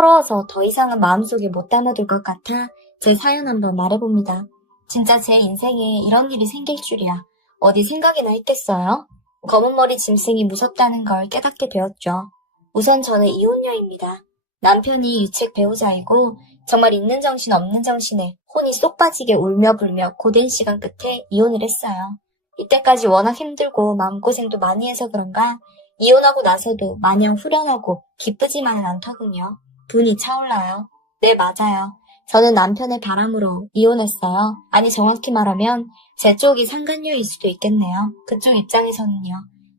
서러워서 더 이상은 마음속에 못 담아둘 것 같아 제 사연 한번 말해봅니다. 진짜 제 인생에 이런 일이 생길 줄이야. 어디 생각이나 했겠어요? 검은 머리 짐승이 무섭다는 걸 깨닫게 되었죠. 우선 저는 이혼녀입니다. 남편이 유책 배우자이고 정말 있는 정신 없는 정신에 혼이 쏙 빠지게 울며 불며 고된 시간 끝에 이혼을 했어요. 이때까지 워낙 힘들고 마음고생도 많이 해서 그런가 이혼하고 나서도 마냥 후련하고 기쁘지만은 않더군요. 분이 차올라요. 네, 맞아요. 저는 남편의 바람으로 이혼했어요. 아니, 정확히 말하면 제 쪽이 상간녀일 수도 있겠네요. 그쪽 입장에서는요.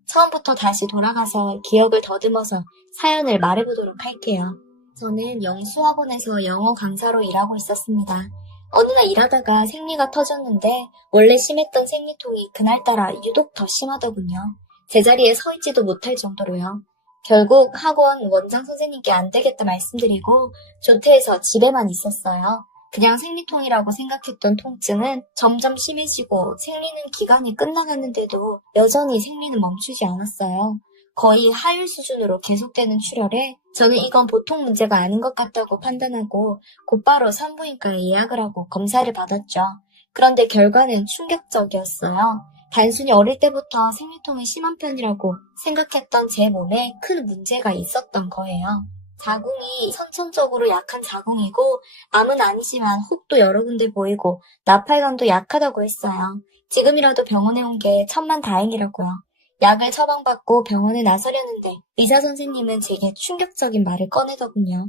처음부터 다시 돌아가서 기억을 더듬어서 사연을 말해보도록 할게요. 저는 영수학원에서 영어 강사로 일하고 있었습니다. 어느 날 일하다가 생리가 터졌는데 원래 심했던 생리통이 그날따라 유독 더 심하더군요. 제자리에 서 있지도 못할 정도로요. 결국 학원 원장 선생님께 안 되겠다 말씀드리고 조퇴해서 집에만 있었어요. 그냥 생리통이라고 생각했던 통증은 점점 심해지고 생리는 기간이 끝나가는데도 여전히 생리는 멈추지 않았어요. 거의 하율 수준으로 계속되는 출혈에 저는 이건 보통 문제가 아닌 것 같다고 판단하고 곧바로 산부인과에 예약을 하고 검사를 받았죠. 그런데 결과는 충격적이었어요. 단순히 어릴 때부터 생리통이 심한 편이라고 생각했던 제 몸에 큰 문제가 있었던 거예요. 자궁이 선천적으로 약한 자궁이고 암은 아니지만 혹도 여러 군데 보이고 나팔관도 약하다고 했어요. 지금이라도 병원에 온 게 천만다행이라고요. 약을 처방받고 병원에 나서려는데 의사 선생님은 제게 충격적인 말을 꺼내더군요.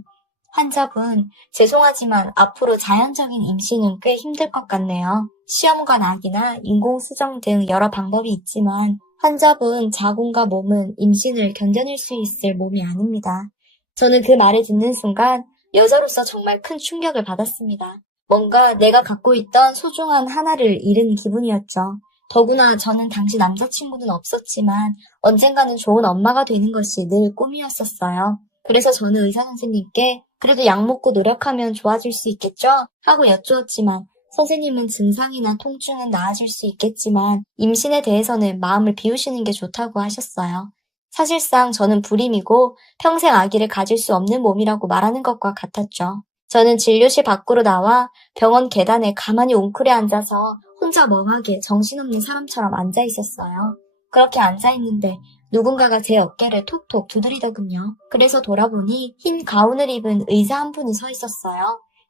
환자분, 죄송하지만 앞으로 자연적인 임신은 꽤 힘들 것 같네요. 시험과 낙이나 인공수정 등 여러 방법이 있지만 환자분 자궁과 몸은 임신을 견뎌낼 수 있을 몸이 아닙니다. 저는 그 말을 듣는 순간 여자로서 정말 큰 충격을 받았습니다. 뭔가 내가 갖고 있던 소중한 하나를 잃은 기분이었죠. 더구나 저는 당시 남자친구는 없었지만 언젠가는 좋은 엄마가 되는 것이 늘 꿈이었었어요. 그래서 저는 의사 선생님께 그래도 약 먹고 노력하면 좋아질 수 있겠죠? 하고 여쭈었지만 선생님은 증상이나 통증은 나아질 수 있겠지만 임신에 대해서는 마음을 비우시는 게 좋다고 하셨어요. 사실상 저는 불임이고 평생 아기를 가질 수 없는 몸이라고 말하는 것과 같았죠. 저는 진료실 밖으로 나와 병원 계단에 가만히 웅크려 앉아서 혼자 멍하게 정신없는 사람처럼 앉아 있었어요. 그렇게 앉아 있는데 누군가가 제 어깨를 톡톡 두드리더군요. 그래서 돌아보니 흰 가운을 입은 의사 한 분이 서 있었어요.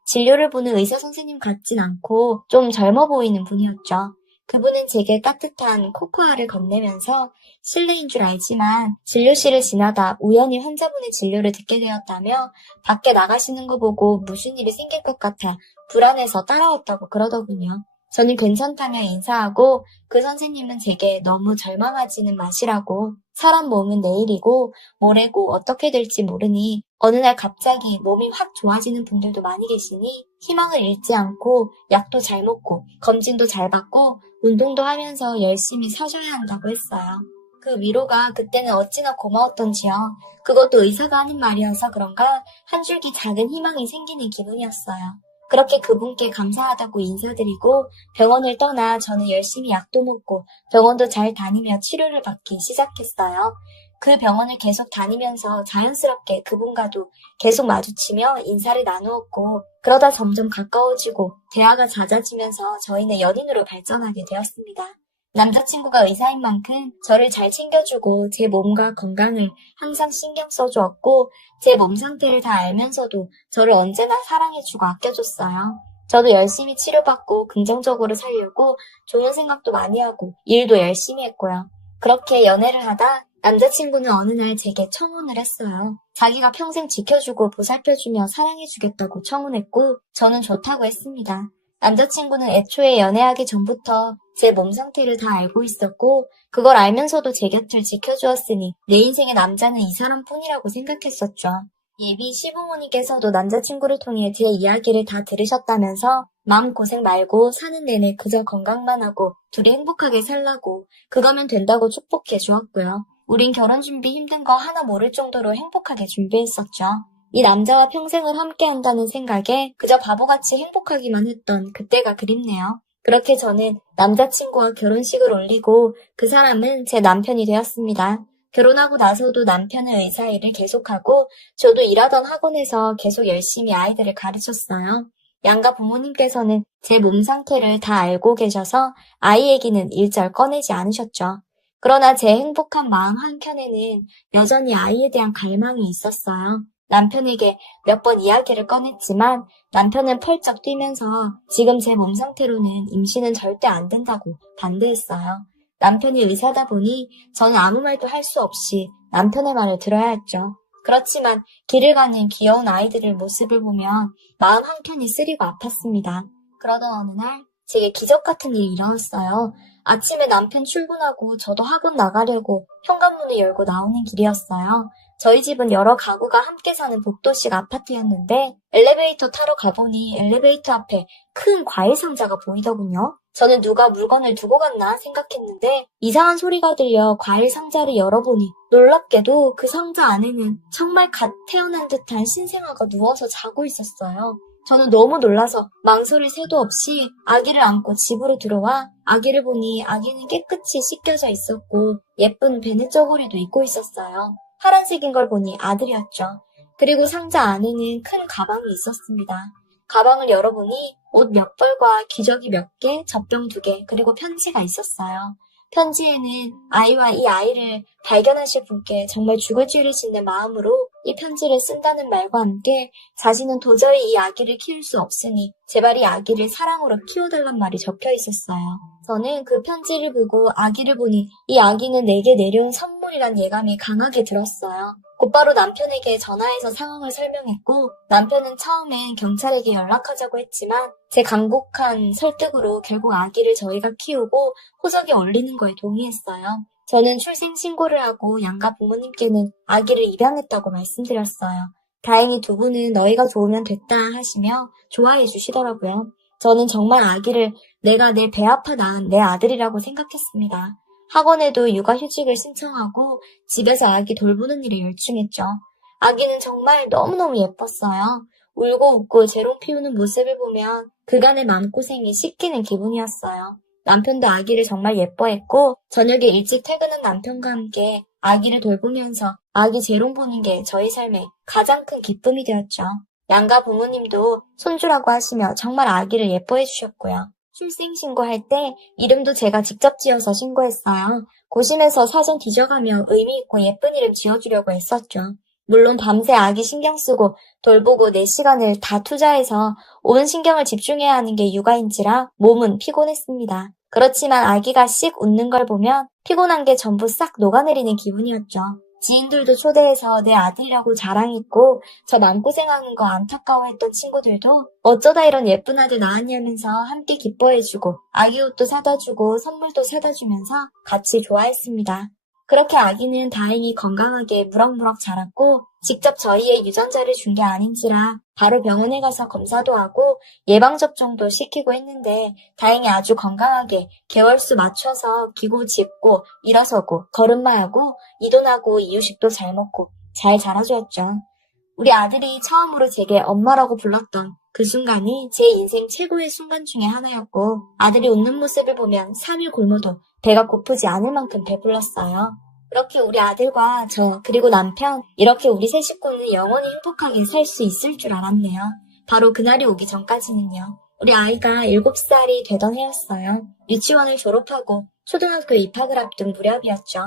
진료를 보는 의사 선생님 같진 않고 좀 젊어 보이는 분이었죠. 그분은 제게 따뜻한 코코아를 건네면서 실례인 줄 알지만 진료실을 지나다 우연히 환자분의 진료를 듣게 되었다며 밖에 나가시는 거 보고 무슨 일이 생길 것 같아 불안해서 따라왔다고 그러더군요. 저는 괜찮다며 인사하고 그 선생님은 제게 너무 절망하지는 마시라고 사람 몸은 내일이고 모레고 어떻게 될지 모르니 어느 날 갑자기 몸이 확 좋아지는 분들도 많이 계시니 희망을 잃지 않고 약도 잘 먹고 검진도 잘 받고 운동도 하면서 열심히 사셔야 한다고 했어요. 그 위로가 그때는 어찌나 고마웠던지요. 그것도 의사가 하는 말이어서 그런가 한 줄기 작은 희망이 생기는 기분이었어요. 그렇게 그분께 감사하다고 인사드리고 병원을 떠나 저는 열심히 약도 먹고 병원도 잘 다니며 치료를 받기 시작했어요. 그 병원을 계속 다니면서 자연스럽게 그분과도 계속 마주치며 인사를 나누었고 그러다 점점 가까워지고 대화가 잦아지면서 저희는 연인으로 발전하게 되었습니다. 남자친구가 의사인 만큼 저를 잘 챙겨주고 제 몸과 건강을 항상 신경 써주었고 제 몸 상태를 다 알면서도 저를 언제나 사랑해주고 아껴줬어요. 저도 열심히 치료받고 긍정적으로 살려고 좋은 생각도 많이 하고 일도 열심히 했고요. 그렇게 연애를 하다 남자친구는 어느 날 제게 청혼을 했어요. 자기가 평생 지켜주고 보살펴주며 사랑해주겠다고 청혼했고 저는 좋다고 했습니다. 남자친구는 애초에 연애하기 전부터 제 몸 상태를 다 알고 있었고 그걸 알면서도 제 곁을 지켜주었으니 내 인생의 남자는 이 사람뿐이라고 생각했었죠. 예비 시부모님께서도 남자친구를 통해 제 이야기를 다 들으셨다면서 마음고생 말고 사는 내내 그저 건강만 하고 둘이 행복하게 살라고 그거면 된다고 축복해 주었고요. 우린 결혼 준비 힘든 거 하나 모를 정도로 행복하게 준비했었죠. 이 남자와 평생을 함께한다는 생각에 그저 바보같이 행복하기만 했던 그때가 그립네요. 그렇게 저는 남자친구와 결혼식을 올리고 그 사람은 제 남편이 되었습니다. 결혼하고 나서도 남편은 의사 일을 계속하고 저도 일하던 학원에서 계속 열심히 아이들을 가르쳤어요. 양가 부모님께서는 제 몸 상태를 다 알고 계셔서 아이 얘기는 일절 꺼내지 않으셨죠. 그러나 제 행복한 마음 한켠에는 여전히 아이에 대한 갈망이 있었어요. 남편에게 몇 번 이야기를 꺼냈지만 남편은 펄쩍 뛰면서 지금 제 몸 상태로는 임신은 절대 안 된다고 반대했어요. 남편이 의사다 보니 저는 아무 말도 할 수 없이 남편의 말을 들어야 했죠. 그렇지만 길을 가는 귀여운 아이들의 모습을 보면 마음 한켠이 쓰리고 아팠습니다. 그러던 어느 날 제게 기적 같은 일이 일어났어요. 아침에 남편 출근하고 저도 학원 나가려고 현관문을 열고 나오는 길이었어요. 저희 집은 여러 가구가 함께 사는 복도식 아파트였는데 엘리베이터 타러 가보니 엘리베이터 앞에 큰 과일 상자가 보이더군요. 저는 누가 물건을 두고 갔나 생각했는데 이상한 소리가 들려 과일 상자를 열어보니 놀랍게도 그 상자 안에는 정말 갓 태어난 듯한 신생아가 누워서 자고 있었어요. 저는 너무 놀라서 망설일 새도 없이 아기를 안고 집으로 들어와 아기를 보니 아기는 깨끗이 씻겨져 있었고 예쁜 베네 저고리도 입고 있었어요. 파란색인 걸 보니 아들이었죠. 그리고 상자 안에는 큰 가방이 있었습니다. 가방을 열어보니 옷 몇 벌과 기저귀 몇 개, 젖병 2개, 그리고 편지가 있었어요. 편지에는 아이와 이 아이를 발견하실 분께 정말 죽을 죄를 짓는 마음으로 이 편지를 쓴다는 말과 함께 자신은 도저히 이 아기를 키울 수 없으니 제발 이 아기를 사랑으로 키워달란 말이 적혀 있었어요. 저는 그 편지를 보고 아기를 보니 이 아기는 내게 내려온 선물이란 예감이 강하게 들었어요. 곧바로 남편에게 전화해서 상황을 설명했고 남편은 처음엔 경찰에게 연락하자고 했지만 제 간곡한 설득으로 결국 아기를 저희가 키우고 호적에 올리는 거에 동의했어요. 저는 출생 신고를 하고 양가 부모님께는 아기를 입양했다고 말씀드렸어요. 다행히 두 분은 너희가 좋으면 됐다 하시며 좋아해 주시더라고요. 저는 정말 아기를 내가 내 배 아파 낳은 내 아들이라고 생각했습니다. 학원에도 육아휴직을 신청하고 집에서 아기 돌보는 일에 열중했죠. 아기는 정말 너무너무 예뻤어요. 울고 웃고 재롱 피우는 모습을 보면 그간의 마음고생이 씻기는 기분이었어요. 남편도 아기를 정말 예뻐했고 저녁에 일찍 퇴근한 남편과 함께 아기를 돌보면서 아기 재롱 보는 게 저희 삶의 가장 큰 기쁨이 되었죠. 양가 부모님도 손주라고 하시며 정말 아기를 예뻐해 주셨고요. 출생신고할 때 이름도 제가 직접 지어서 신고했어요. 고심해서 사전 뒤져가며 의미있고 예쁜 이름 지어주려고 했었죠. 물론 밤새 아기 신경 쓰고 돌보고 내 시간을 다 투자해서 온 신경을 집중해야 하는 게 육아인지라 몸은 피곤했습니다. 그렇지만 아기가 씩 웃는 걸 보면 피곤한 게 전부 싹 녹아내리는 기분이었죠. 지인들도 초대해서 내 아들이라고 자랑했고 저 마음고생하는 거 안타까워했던 친구들도 어쩌다 이런 예쁜 아들 낳았냐면서 함께 기뻐해주고 아기 옷도 사다주고 선물도 사다주면서 같이 좋아했습니다. 그렇게 아기는 다행히 건강하게 무럭무럭 자랐고 직접 저희의 유전자를 준 게 아닌지라 바로 병원에 가서 검사도 하고 예방접종도 시키고 했는데 다행히 아주 건강하게 개월수 맞춰서 기고 짖고 일어서고 걸음마하고 이도나고 이유식도 잘 먹고 잘 자라주었죠. 우리 아들이 처음으로 제게 엄마라고 불렀던 그 순간이 제 인생 최고의 순간 중에 하나였고 아들이 웃는 모습을 보면 3일 굶어도 배가 고프지 않을 만큼 배불렀어요. 그렇게 우리 아들과 저 그리고 남편 이렇게 우리 세 식구는 영원히 행복하게 살 수 있을 줄 알았네요. 바로 그날이 오기 전까지는요. 우리 아이가 7살이 되던 해였어요. 유치원을 졸업하고 초등학교 입학을 앞둔 무렵이었죠.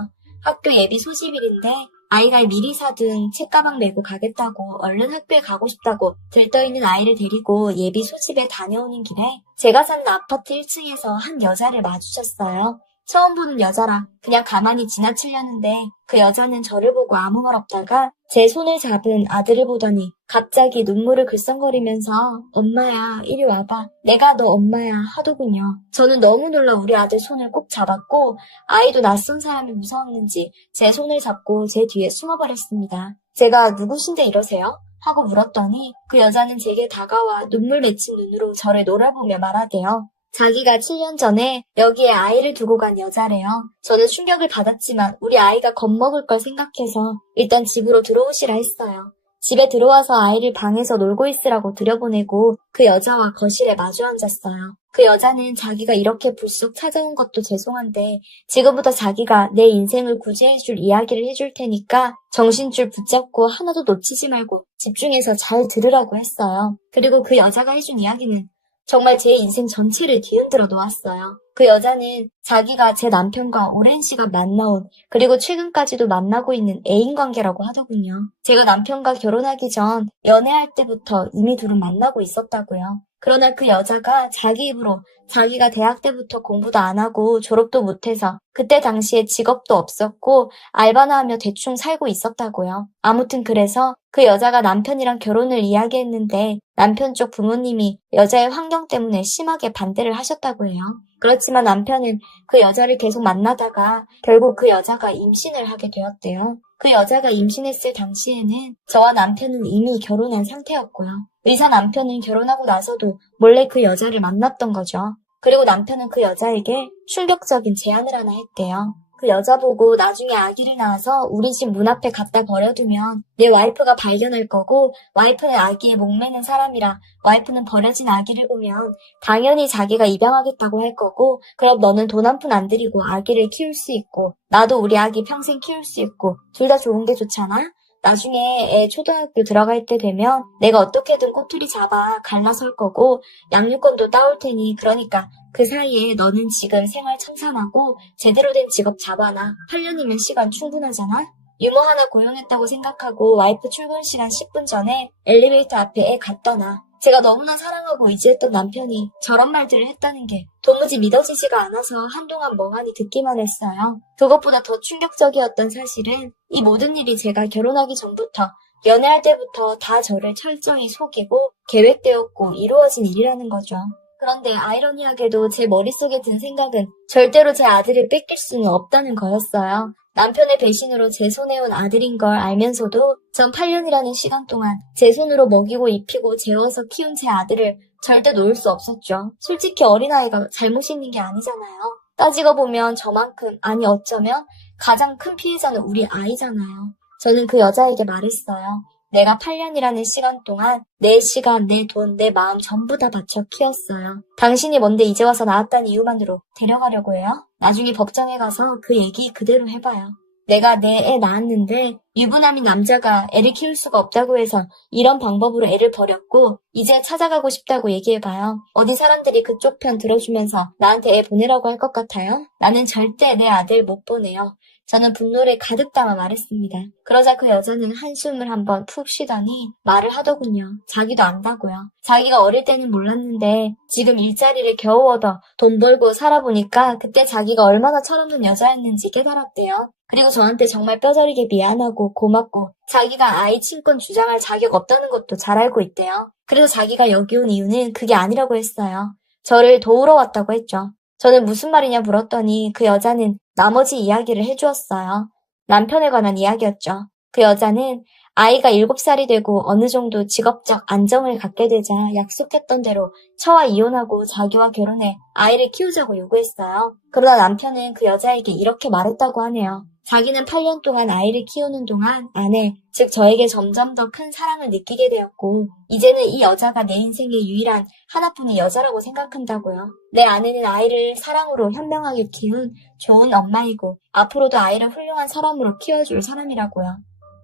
학교 예비 소집일인데 아이가 미리 사둔 책가방 메고 가겠다고 얼른 학교에 가고 싶다고 들떠있는 아이를 데리고 예비 소집에 다녀오는 길에 제가 사는 아파트 1층에서 한 여자를 마주쳤어요. 처음 보는 여자라 그냥 가만히 지나치려는데 그 여자는 저를 보고 아무 말 없다가 제 손을 잡은 아들을 보더니 갑자기 눈물을 글썽거리면서 엄마야 이리 와봐 내가 너 엄마야 하더군요. 저는 너무 놀라 우리 아들 손을 꼭 잡았고 아이도 낯선 사람이 무서웠는지 제 손을 잡고 제 뒤에 숨어버렸습니다. 제가 누구신데 이러세요? 하고 물었더니 그 여자는 제게 다가와 눈물 맺힌 눈으로 저를 노려보며 말하대요. 자기가 7년 전에 여기에 아이를 두고 간 여자래요. 저는 충격을 받았지만 우리 아이가 겁먹을 걸 생각해서 일단 집으로 들어오시라 했어요. 집에 들어와서 아이를 방에서 놀고 있으라고 들여보내고 그 여자와 거실에 마주 앉았어요. 그 여자는 자기가 이렇게 불쑥 찾아온 것도 죄송한데 지금부터 자기가 내 인생을 구제해줄 이야기를 해줄 테니까 정신줄 붙잡고 하나도 놓치지 말고 집중해서 잘 들으라고 했어요. 그리고 그 여자가 해준 이야기는 정말 제 인생 전체를 뒤흔들어 놓았어요. 그 여자는 자기가 제 남편과 오랜 시간 만나온 그리고 최근까지도 만나고 있는 애인 관계라고 하더군요. 제가 남편과 결혼하기 전 연애할 때부터 이미 둘은 만나고 있었다고요. 그러나 그 여자가 자기 입으로 자기가 대학 때부터 공부도 안 하고 졸업도 못해서 그때 당시에 직업도 없었고 알바나 하며 대충 살고 있었다고요. 아무튼 그래서 그 여자가 남편이랑 결혼을 이야기했는데 남편 쪽 부모님이 여자의 환경 때문에 심하게 반대를 하셨다고 해요. 그렇지만 남편은 그 여자를 계속 만나다가 결국 그 여자가 임신을 하게 되었대요. 그 여자가 임신했을 당시에는 저와 남편은 이미 결혼한 상태였고요. 의사 남편은 결혼하고 나서도 몰래 그 여자를 만났던 거죠. 그리고 남편은 그 여자에게 충격적인 제안을 하나 했대요. 그 여자 보고 나중에 아기를 낳아서 우리 집 문 앞에 갖다 버려두면 내 와이프가 발견할 거고 와이프는 아기에 목매는 사람이라 와이프는 버려진 아기를 보면 당연히 자기가 입양하겠다고 할 거고 그럼 너는 돈 한 푼 안 들이고 아기를 키울 수 있고 나도 우리 아기 평생 키울 수 있고 둘 다 좋은 게 좋잖아? 나중에 애 초등학교 들어갈 때 되면 내가 어떻게든 꼬투리 잡아 갈라설 거고 양육권도 따올 테니 그러니까 그 사이에 너는 지금 생활 청산하고 제대로 된 직업 잡아놔. 8년이면 시간 충분하잖아? 유머 하나 고용했다고 생각하고 와이프 출근 시간 10분 전에 엘리베이터 앞에 애 갖다 놔. 제가 너무나 사랑하고 의지했던 남편이 저런 말들을 했다는 게 도무지 믿어지지가 않아서 한동안 멍하니 듣기만 했어요. 그것보다 더 충격적이었던 사실은 이 모든 일이 제가 결혼하기 전부터 연애할 때부터 다 저를 철저히 속이고 계획되었고 이루어진 일이라는 거죠. 그런데 아이러니하게도 제 머릿속에 든 생각은 절대로 제 아들을 뺏길 수는 없다는 거였어요. 남편의 배신으로 제 손에 온 아들인 걸 알면서도 전 8년이라는 시간 동안 제 손으로 먹이고 입히고 재워서 키운 제 아들을 절대 놓을 수 없었죠. 솔직히 어린아이가 잘못 있는 게 아니잖아요. 따지고 보면 저만큼, 아니 어쩌면 가장 큰 피해자는 우리 아이잖아요. 저는 그 여자에게 말했어요. 내가 8년이라는 시간 동안 내 시간, 내 돈, 내 마음 전부 다 바쳐 키웠어요. 당신이 뭔데 이제 와서 낳았다는 이유만으로 데려가려고 해요? 나중에 법정에 가서 그 얘기 그대로 해봐요. 내가 내 애 낳았는데 유부남인 남자가 애를 키울 수가 없다고 해서 이런 방법으로 애를 버렸고 이제 찾아가고 싶다고 얘기해봐요. 어디 사람들이 그쪽 편 들어주면서 나한테 애 보내라고 할 것 같아요? 나는 절대 내 아들 못 보내요. 저는 분노를 가득 담아 말했습니다. 그러자 그 여자는 한숨을 한번 푹 쉬더니 말을 하더군요. 자기도 안다고요. 자기가 어릴 때는 몰랐는데 지금 일자리를 겨우 얻어 돈 벌고 살아보니까 그때 자기가 얼마나 철없는 여자였는지 깨달았대요. 그리고 저한테 정말 뼈저리게 미안하고 고맙고 자기가 아이 친권 주장할 자격 없다는 것도 잘 알고 있대요. 그래서 자기가 여기 온 이유는 그게 아니라고 했어요. 저를 도우러 왔다고 했죠. 저는 무슨 말이냐 물었더니 그 여자는 나머지 이야기를 해주었어요. 남편에 관한 이야기였죠. 그 여자는 아이가 7살이 되고 어느 정도 직업적 안정을 갖게 되자 약속했던 대로 처와 이혼하고 자기와 결혼해 아이를 키우자고 요구했어요. 그러나 남편은 그 여자에게 이렇게 말했다고 하네요. 자기는 8년 동안 아이를 키우는 동안 아내, 즉 저에게 점점 더 큰 사랑을 느끼게 되었고 이제는 이 여자가 내 인생의 유일한 하나뿐인 여자라고 생각한다고요. 내 아내는 아이를 사랑으로 현명하게 키운 좋은 엄마이고 앞으로도 아이를 훌륭한 사람으로 키워줄 사람이라고요.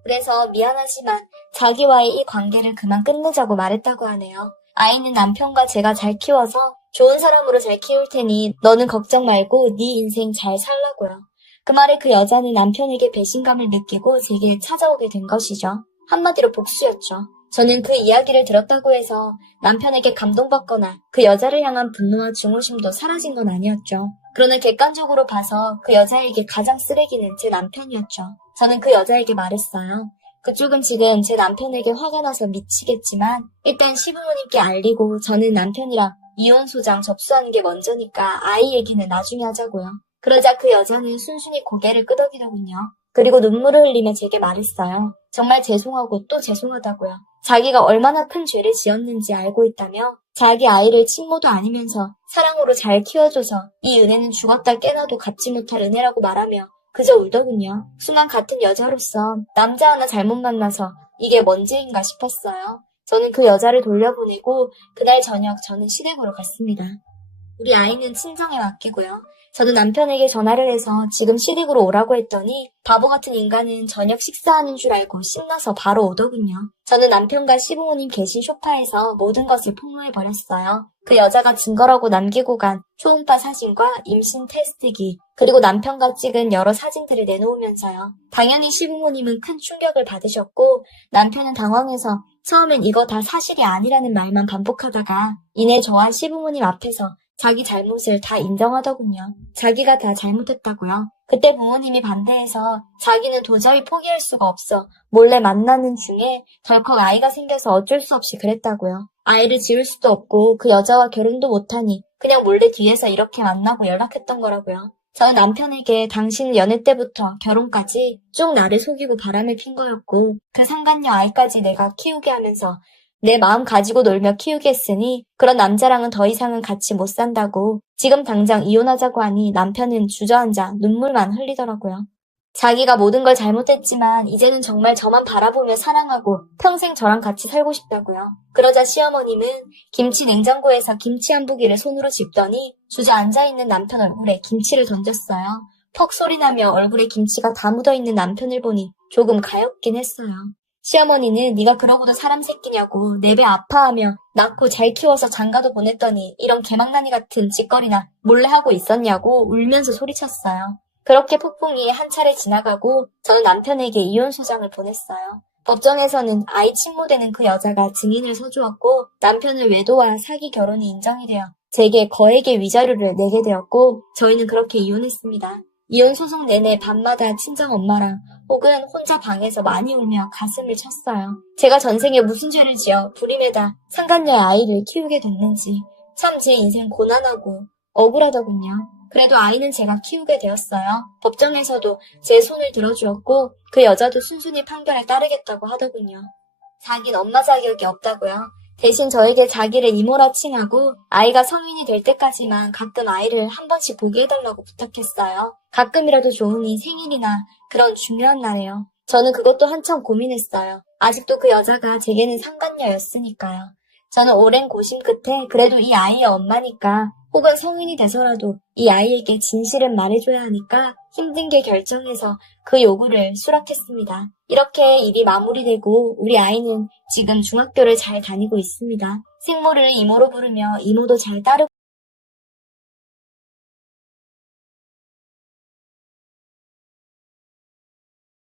그래서 미안하지만 자기와의 이 관계를 그만 끝내자고 말했다고 하네요. 아이는 남편과 제가 잘 키워서 좋은 사람으로 잘 키울 테니 너는 걱정 말고 네 인생 잘 살라고요. 그 말에 그 여자는 남편에게 배신감을 느끼고 제게 찾아오게 된 것이죠. 한마디로 복수였죠. 저는 그 이야기를 들었다고 해서 남편에게 감동받거나 그 여자를 향한 분노와 증오심도 사라진 건 아니었죠. 그러나 객관적으로 봐서 그 여자에게 가장 쓰레기는 제 남편이었죠. 저는 그 여자에게 말했어요. 그쪽은 지금 제 남편에게 화가 나서 미치겠지만 일단 시부모님께 알리고 저는 남편이랑 이혼 소장 접수하는 게 먼저니까 아이 얘기는 나중에 하자고요. 그러자 그 여자는 순순히 고개를 끄덕이더군요. 그리고 눈물을 흘리며 제게 말했어요. 정말 죄송하고 또 죄송하다고요. 자기가 얼마나 큰 죄를 지었는지 알고 있다며 자기 아이를 친모도 아니면서 사랑으로 잘 키워줘서 이 은혜는 죽었다 깨나도 갚지 못할 은혜라고 말하며 그저 울더군요. 순간 같은 여자로서 남자 하나 잘못 만나서 이게 뭔 죄인가 싶었어요. 저는 그 여자를 돌려보내고 그날 저녁 저는 시댁으로 갔습니다. 우리 아이는 친정에 맡기고요. 저는 남편에게 전화를 해서 지금 시댁으로 오라고 했더니 바보 같은 인간은 저녁 식사하는 줄 알고 신나서 바로 오더군요. 저는 남편과 시부모님 계신 소파에서 모든 것을 폭로해버렸어요. 그 여자가 증거라고 남기고 간 초음파 사진과 임신 테스트기, 그리고 남편과 찍은 여러 사진들을 내놓으면서요. 당연히 시부모님은 큰 충격을 받으셨고 남편은 당황해서 처음엔 이거 다 사실이 아니라는 말만 반복하다가 이내 저와 시부모님 앞에서 자기 잘못을 다 인정하더군요. 자기가 다 잘못했다고요. 그때 부모님이 반대해서 자기는 도저히 포기할 수가 없어 몰래 만나는 중에 덜컥 아이가 생겨서 어쩔 수 없이 그랬다고요. 아이를 지울 수도 없고 그 여자와 결혼도 못하니 그냥 몰래 뒤에서 이렇게 만나고 연락했던 거라고요. 저는 남편에게 당신 연애 때부터 결혼까지 쭉 나를 속이고 바람을 핀 거였고 그 상간녀 아이까지 내가 키우게 하면서 내 마음 가지고 놀며 키우게 했으니 그런 남자랑은 더 이상은 같이 못 산다고 지금 당장 이혼하자고 하니 남편은 주저앉아 눈물만 흘리더라고요. 자기가 모든 걸 잘못했지만 이제는 정말 저만 바라보며 사랑하고 평생 저랑 같이 살고 싶다고요. 그러자 시어머님은 김치 냉장고에서 김치 한 부기를 손으로 짚더니 주저앉아있는 남편 얼굴에 김치를 던졌어요. 퍽 소리나며 얼굴에 김치가 다 묻어있는 남편을 보니 조금 가엾긴 했어요. 시어머니는 네가 그러고도 사람 새끼냐고 내 배 아파하며 낳고 잘 키워서 장가도 보냈더니 이런 개망나니 같은 짓거리나 몰래 하고 있었냐고 울면서 소리쳤어요. 그렇게 폭풍이 한 차례 지나가고 저는 남편에게 이혼 소장을 보냈어요. 법정에서는 아이 친모되는 그 여자가 증인을 서주었고 남편의 외도와 사기 결혼이 인정이 되어 제게 거액의 위자료를 내게 되었고 저희는 그렇게 이혼했습니다. 이혼 소송 내내 밤마다 친정엄마랑 혹은 혼자 방에서 많이 울며 가슴을 쳤어요. 제가 전생에 무슨 죄를 지어 불임에다 상간녀의 아이를 키우게 됐는지 참 제 인생 고난하고 억울하더군요. 그래도 아이는 제가 키우게 되었어요. 법정에서도 제 손을 들어주었고 그 여자도 순순히 판결에 따르겠다고 하더군요. 자긴 엄마 자격이 없다고요. 대신 저에게 자기를 이모라 칭하고 아이가 성인이 될 때까지만 가끔 아이를 한 번씩 보게 해달라고 부탁했어요. 가끔이라도 좋으니 생일이나 그런 중요한 날에요. 저는 그것도 한참 고민했어요. 아직도 그 여자가 제게는 상간녀였으니까요. 저는 오랜 고심 끝에 그래도 이 아이의 엄마니까 혹은 성인이 돼서라도 이 아이에게 진실은 말해줘야 하니까 힘든 게 결정해서 그 요구를 수락했습니다. 이렇게 일이 마무리되고 우리 아이는 지금 중학교를 잘 다니고 있습니다. 생모를 이모로 부르며 이모도 잘 따르고